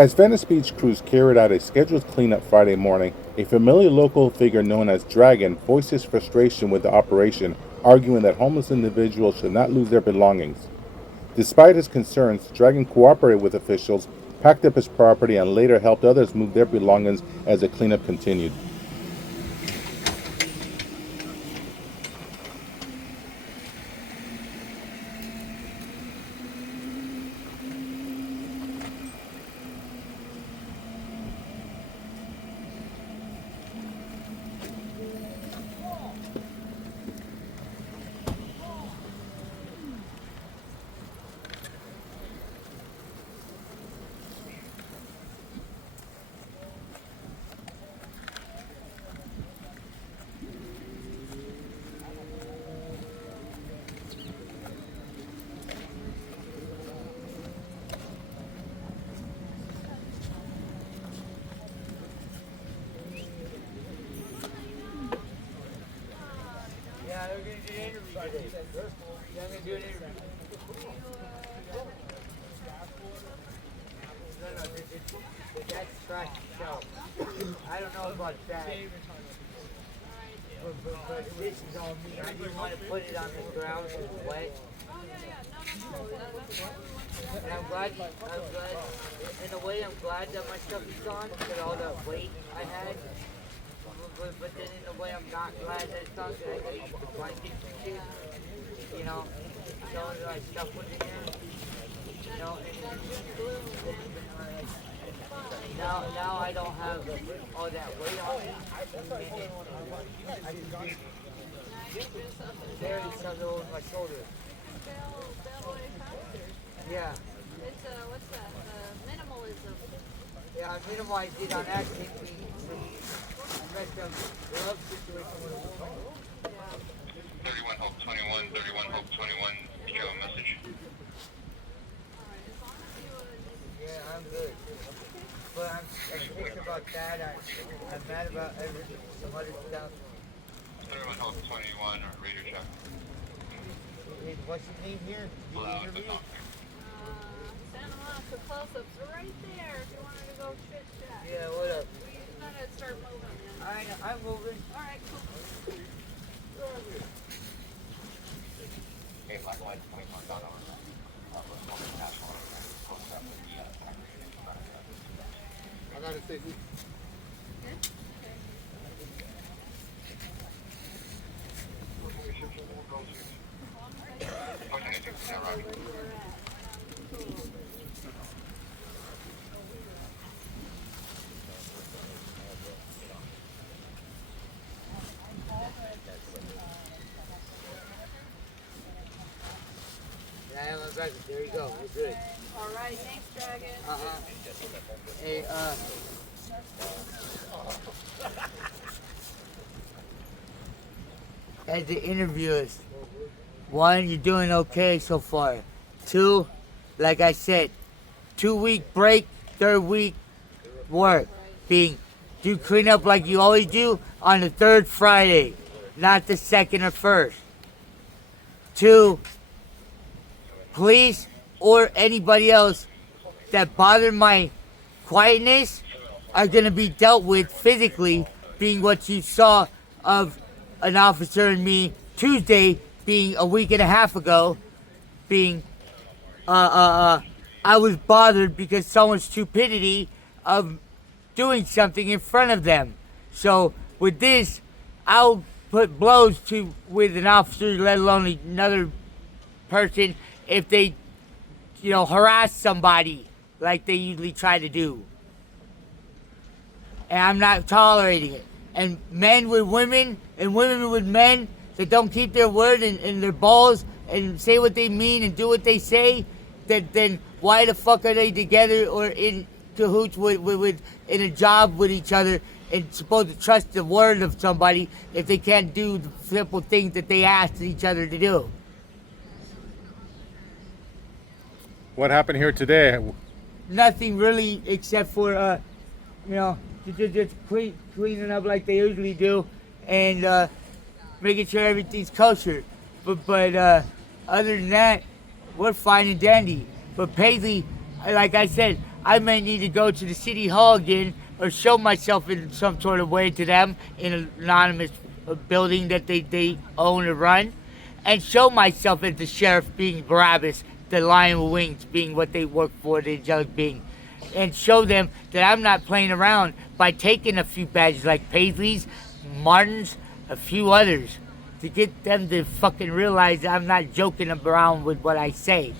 As Venice Beach crews carried out a scheduled cleanup Friday morning, a familiar local figure known as Dragon voiced his frustration with the operation, arguing that homeless individuals should not lose their belongings. Despite his concerns, Dragon cooperated with officials, packed up his property, and later helped others move their belongings as the cleanup continued. Yeah, they're going to do an interview today. Yeah, I'm going to do an interview. No, that's trash itself. I don't know about that. But this is all me. I didn't want to put it on the ground because it's wet. And I'm glad, in a way, I'm glad that my stuff is gone, because all the weight I had. But then in a way, I'm not glad that it's gone, because I gotta use the blankets and shit. You know, so my stuff was in there. You know, and now I don't have all that weight on me. I can just carry something over my shoulder. Yeah. It's what's that? Minimalism. Yeah, I minimized it on accident. Messed up glove situation with 31 Hope 21, 31 Hope 21, did you have a message? Yeah, I'm good. But I'm pissed about that. I'm mad about some other stuff. 31 Hope 21, radio check. What's his name here? Allow us to talk. Santa Monica close-ups right there if you wanted to go chit chat. Yeah, what up? We gotta start moving, man. I'm moving. Alright, cool. Hey, Black Light, 25 $. I got it, Stacey. Yeah, I'm back. There you go. We're good. Alright, thanks, Dragon. Hey, as the interviewers, one, you're doing okay so far. Two, like I said, 2-week break, third week work. Being do cleanup like you always do on the third Friday, not the second or first. Two, police or anybody else that bother my quietness are going to be dealt with physically, being what you saw of an officer and me Tuesday, being a week and a half ago, being I was bothered because someone's stupidity of doing something in front of them. So with this, I'll put blows to with an officer, let alone another person, if they, harass somebody like they usually try to do. And I'm not tolerating it. And men with women and women with men that don't keep their word and their balls and say what they mean and do what they say, then why the fuck are they together or in cahoots with in a job with each other and supposed to trust the word of somebody if they can't do the simple things that they ask each other to do? What happened here today? Nothing really, except for just cleaning up like they usually do, and making sure everything's kosher. But other than that, we're fine and dandy. But Paisley, like I said, I may need to go to the city hall again or show myself in some sort of way to them in an anonymous building that they own or run, and show myself as the sheriff being Barabbas, the lion with wings being what they work for, the angelic being, and show them that I'm not playing around by taking a few badges like Paisley's, Martin's, a few others, to get them to fucking realize that I'm not joking around with what I say.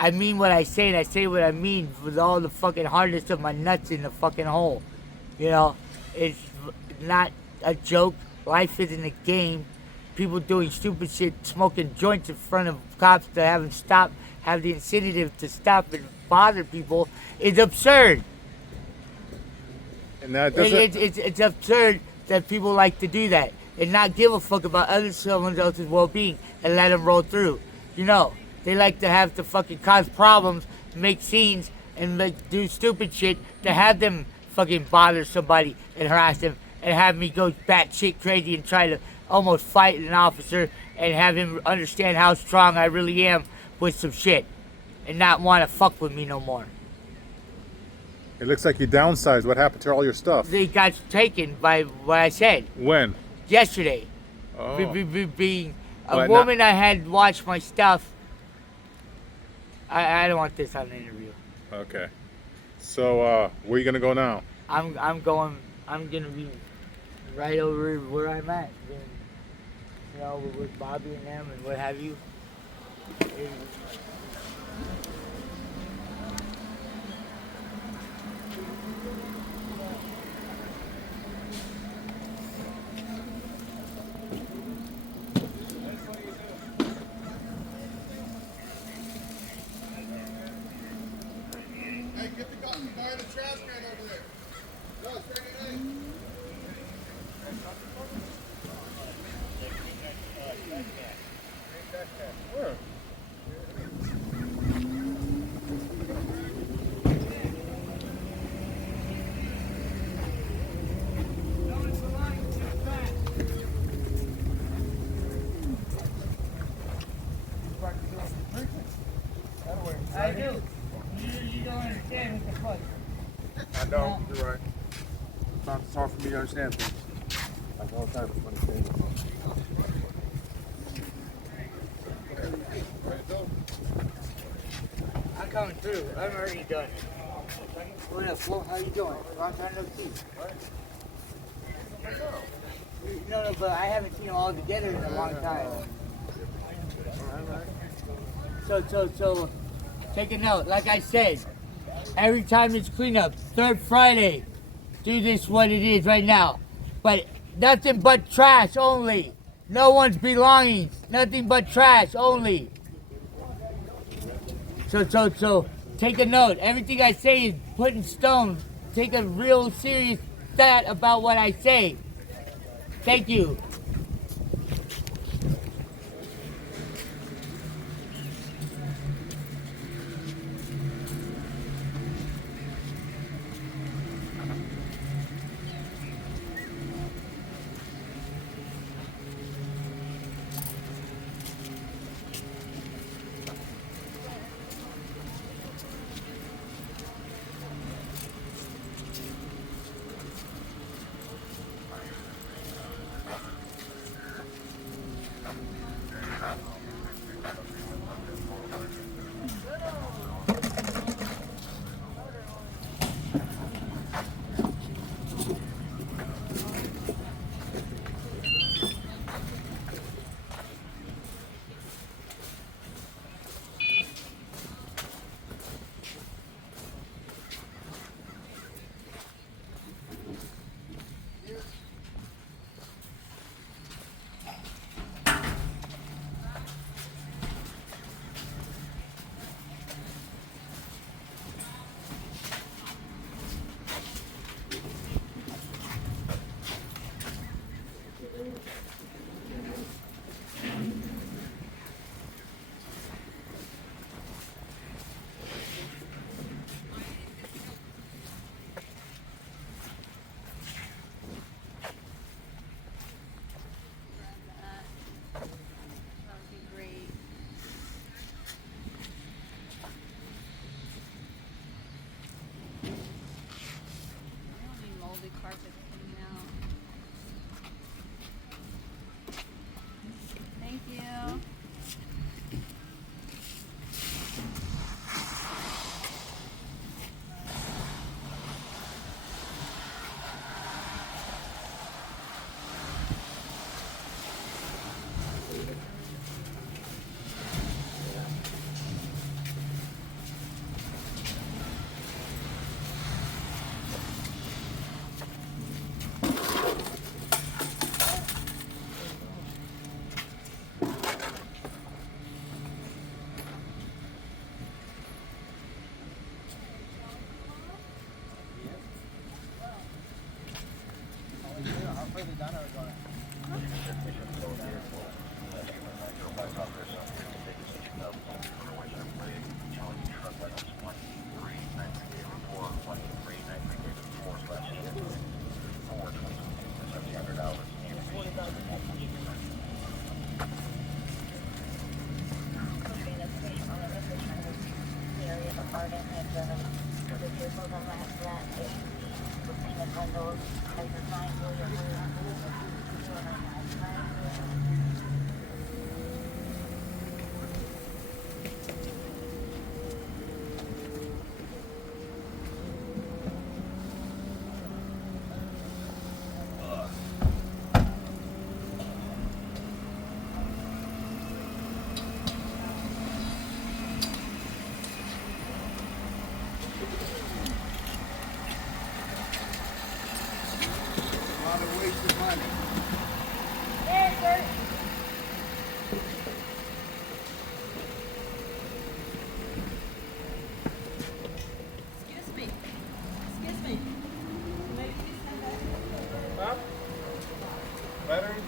I mean what I say, and I say what I mean with all the fucking hardness of my nuts in the fucking hole. You know, it's not a joke. Life isn't a game. People doing stupid shit, smoking joints in front of cops to have them stop, have the incentive to stop and bother people is absurd. And that doesn't. It's absurd that people like to do that and not give a fuck about someone else's well-being and let them roll through. You know, they like to have to fucking cause problems, make scenes, and do stupid shit to have them fucking bother somebody and harass them and have me go batshit crazy and try to almost fight an officer and have him understand how strong I really am with some shit and not want to fuck with me no more. It looks like you downsized. What happened to all your stuff? They got taken by what I said When? yesterday. Oh. Being a But woman I had watched my stuff. I don't want this on the interview. Okay. So, where you gonna go now? I'm gonna be right over where I'm at. You know, with Bobby and them and what have you. Hey, get the guy in the trash can over there. No, it's right in. Where? I do. You don't understand what the fuck. I know, you're right. Sometimes it's hard for me to understand things. Like all types of funny things. I'm coming through. I'm already done. What up, fool? How you doing? Long time no see. No, but I haven't seen them all together in a long time. So, take a note. Like I said, every time it's cleanup, third Friday, do this what it is right now. But nothing but trash only. No one's belongings. Nothing but trash only. So, take a note. Everything I say is put in stone. Take a real serious thought about what I say. Thank you. Excuse me. Excuse me. Maybe you send that. Battery?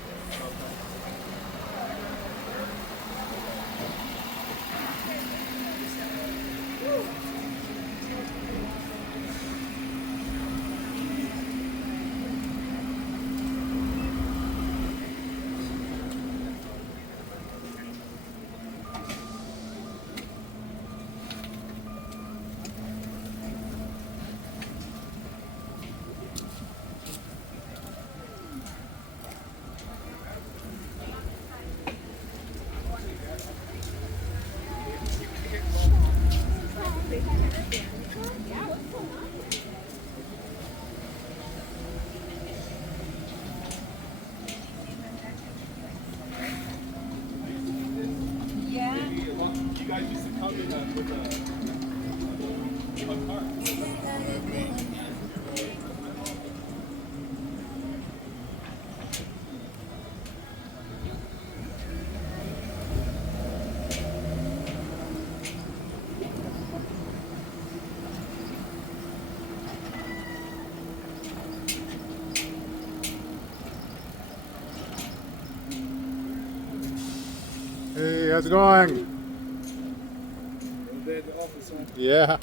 Yeah. You guys used to come in with a car. Hey, how's it going? Day at the office, huh? Yeah.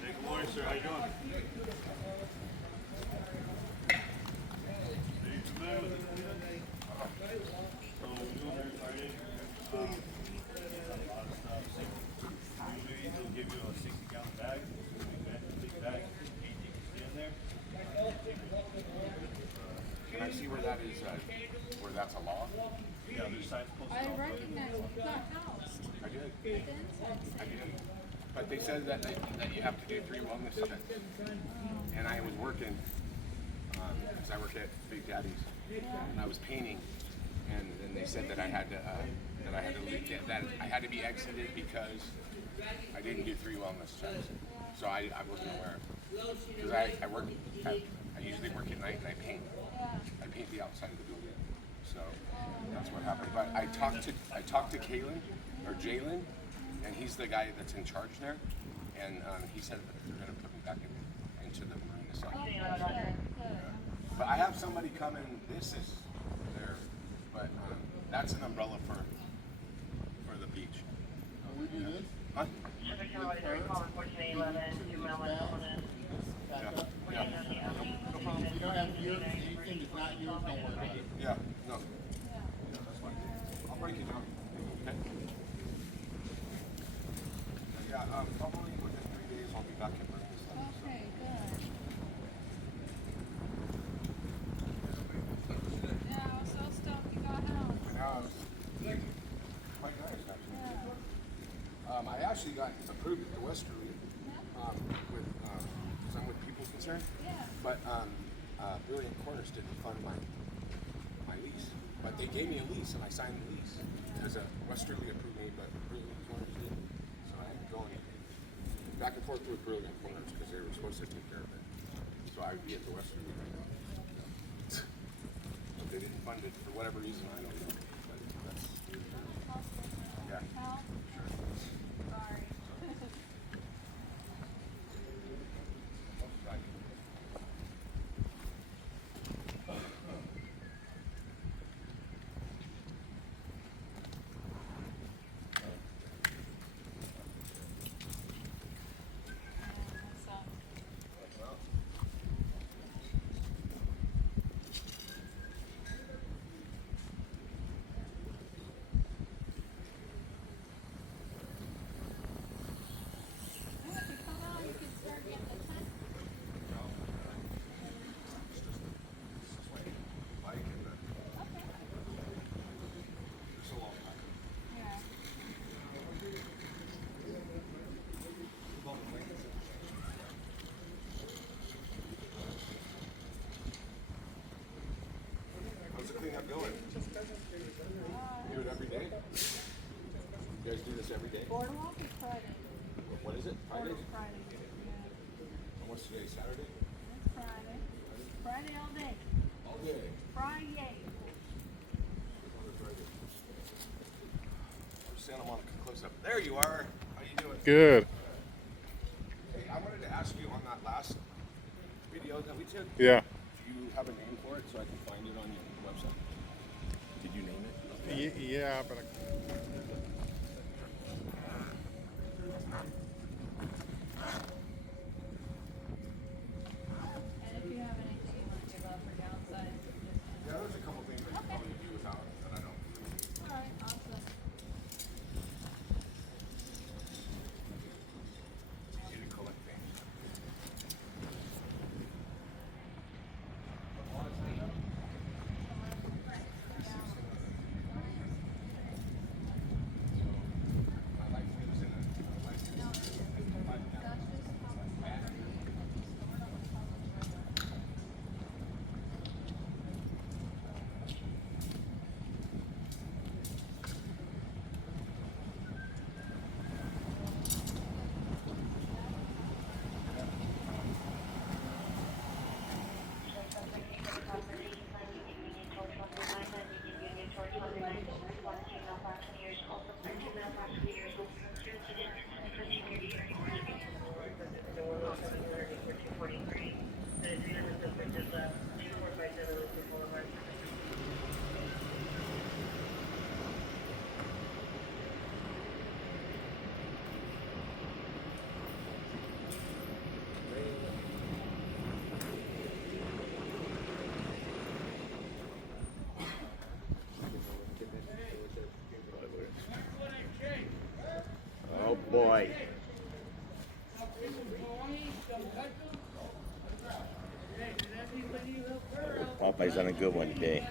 Good morning, sir. How you doing? Give you a 60-gallon bag, big bag, 18 in there. Can I see where that is, where that's a law? Yeah, there's signs posted. I recognize the house. I did, The inside. I did. But they said that you have to do 3 wellness checks. And I was working, because I work at Big Daddy's, and I was painting, and then they said that I had to leave, that I had to be exited because I didn't do 3 wellness checks. So I wasn't aware. Because I work, I usually work at night and I paint. I paint the outside of the building. So that's what happened. But I talked to Kalen, or Jalen, and he's the guy that's in charge there. And he said that they're going to put me back into the marina side. But I have somebody come in, this is there, but that's an umbrella for the beach. Huh? Yeah. You don't have to use anything that's not yours, don't worry about it. Yeah, no. Yeah, that's fine. I'll break it down. Okay. Yeah, probably within 3 days I'll be back in Berlin. actually got approved at the Westerly with, because I'm with People Concern. But Brilliant Corners didn't fund my lease. But they gave me a lease and I signed the lease. Because Westerly approved me, but Brilliant Corners didn't. So I'm going back and forth with Brilliant Corners because they were supposed to take care of it. So I would be at the Westerly right now. But they didn't fund it for whatever reason, I don't know. But that's, yeah. Sorry. How's the cleanup going? Do it every day? You guys do this every day? Boardwalk is Friday. What is it? Friday? Friday. Yeah. And what's today? Saturday? It's Friday. Friday all day. All day. Friday. Santa Monica close up. There you are. How you doing? Good. Hey, I wanted to ask you on that last video that we took. Yeah. Do you have a name for it so I can find it on your website? Did you name it? Yeah, but And if you have anything you want to give up or downsize, Yeah, there's a couple things I could probably do without that I don't. all right, awesome. You to collect things. Oh boy. Popeye's on a good one today.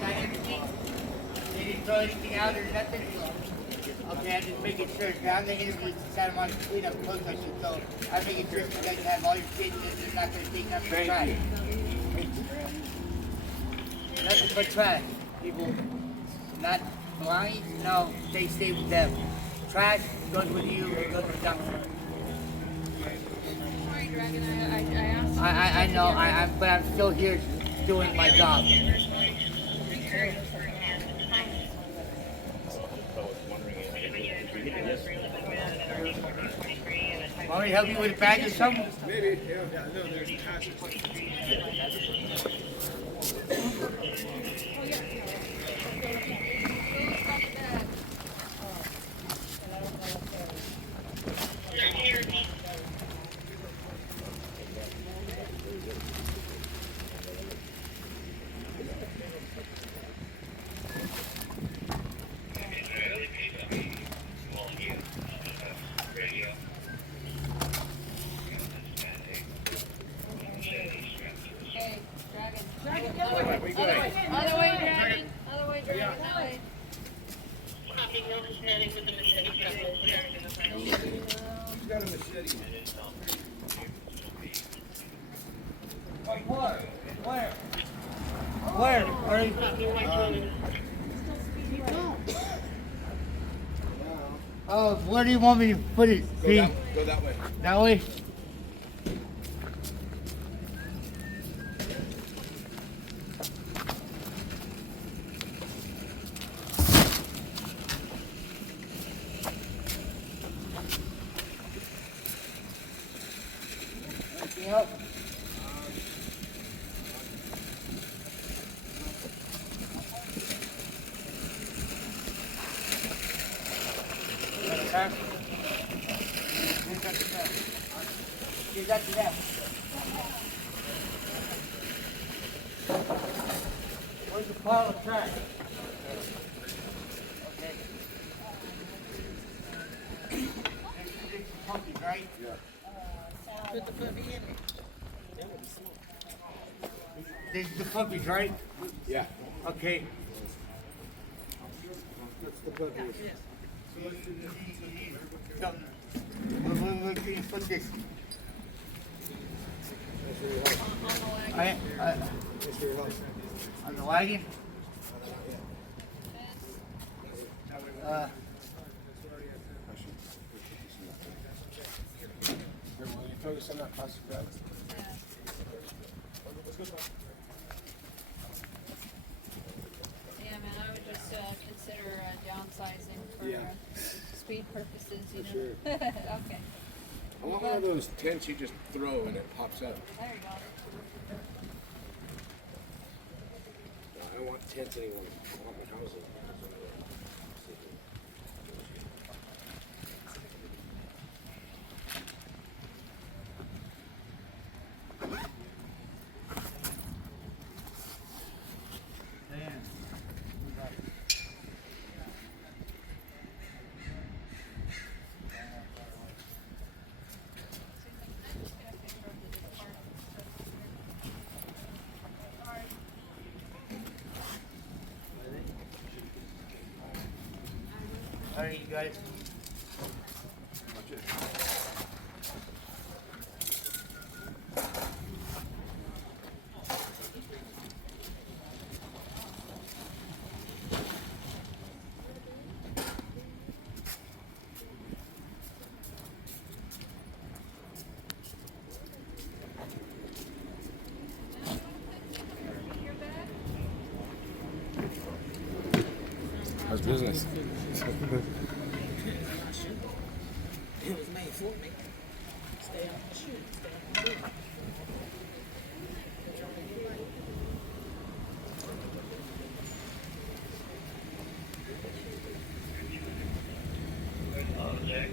Got everything? They didn't throw anything out or nothing? Okay, I'm just making sure. I'm making sure Santa Monica cleanup protesting, so I'm making sure you guys have all your shit and it's not going to take nothing but trash. Nothing but trash. People not blind, no, they stay with them. Trash goes with you, it goes with dumpster. Sorry, Dragon, I asked. I know, but I'm still here doing my job. Want me to help you with a bag or something? Maybe, yeah. No, there's passes. Dragon, the other way. Other way, Dragon. Other way, Dragon. That way. Where? Hurry. Where do you want me to put it? Go that way. That way? Anything else? Give that to them. Where's the pile of trash? Okay. It's pumpkin, right? Yeah. Put the puppy in it. This is the puppies, right? Yeah. Okay. That's the puppy. Where can you put this? That's for your house. That's for your house. on the wagon? Will you throw this in that plastic bag? Yeah, man, I would just consider downsizing for speed purposes, you know. Sure. Okay. I want one of those tents you just throw and it pops up. There you go. I don't want tents anymore. I want my houses. All right, you got it. How's business? It was made for me. Stay on the shoe. Stay on the shoe.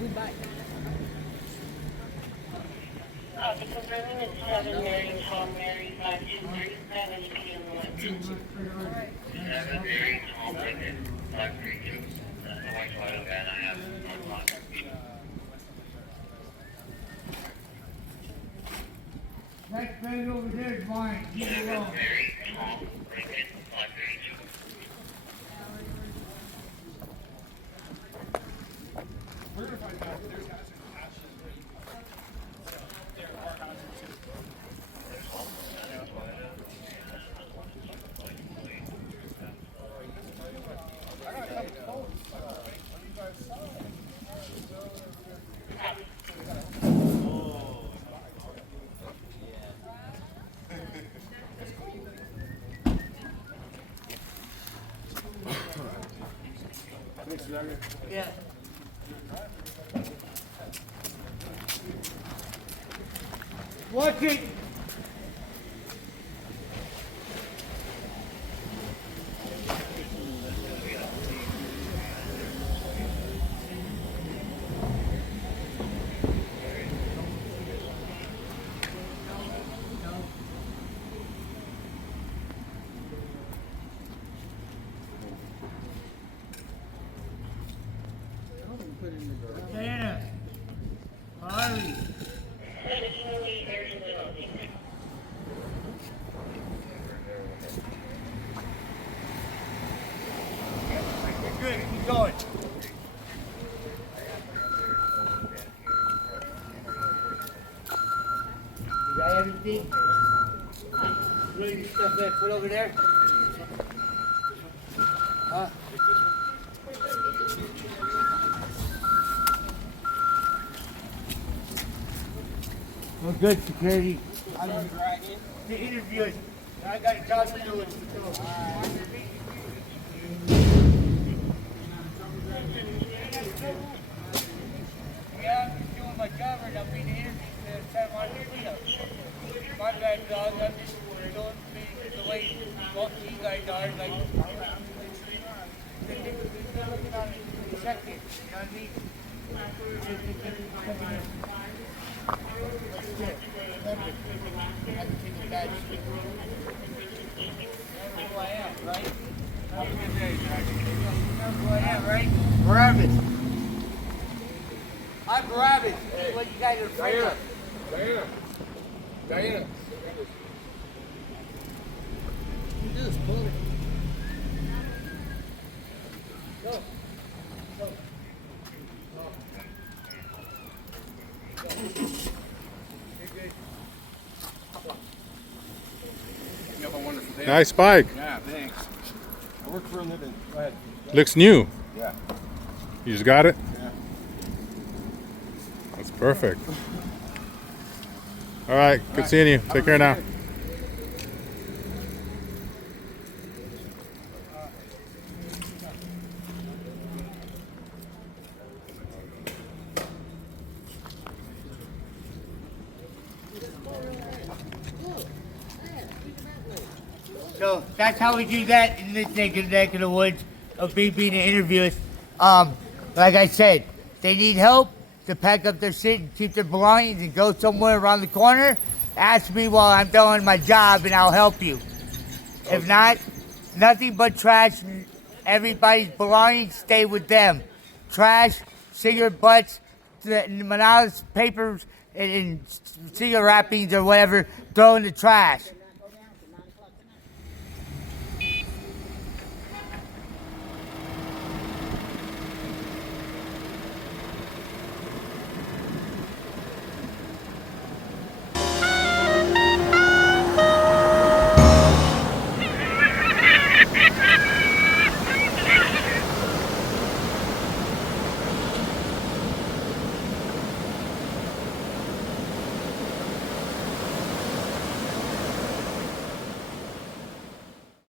Goodbye. The programming is 7 Mary, 12 Mary, 523, 7 p.m. 7 Mary, 12 Mary, 532. That's the white side van I have unlocked. That bed over there is mine. Leave it alone. Mary, 12 Lincoln, 532. Yeah. Watch it. Diana, Harley. You're good. Keep going. You got everything? Really your stuff there? Put over there? Huh? We're good, security. I'm the interviewers. I got a job to do with Yeah, I'm just doing my job right now, being the interview to set on the video. My bad, dog. I'm just doing the way most of you guys are. Like, they're looking on it, check it. You know what I mean? I can take a bad shit. You know who I am, right? Have a good day, Jack. You know who I am, right? Barabbas. I'm Barabbas. Hey. What you guys are afraid of. Diana. Just pull it. Go. You have a wonderful day. Nice bike. Yeah, thanks. I work for a living. Go ahead. Looks new. Yeah. You just got it? Yeah. That's perfect. All right. Good seeing you. Take care now. So that's how we do that in this neck of the woods of me being an interviewist. Like I said, they need help to pack up their shit and keep their belongings and go somewhere around the corner. Ask me while I'm doing my job and I'll help you. If not, nothing but trash and everybody's belongings stay with them. Trash, cigarette butts, bananas, papers, and cigarette wrappings or whatever, throw in the trash.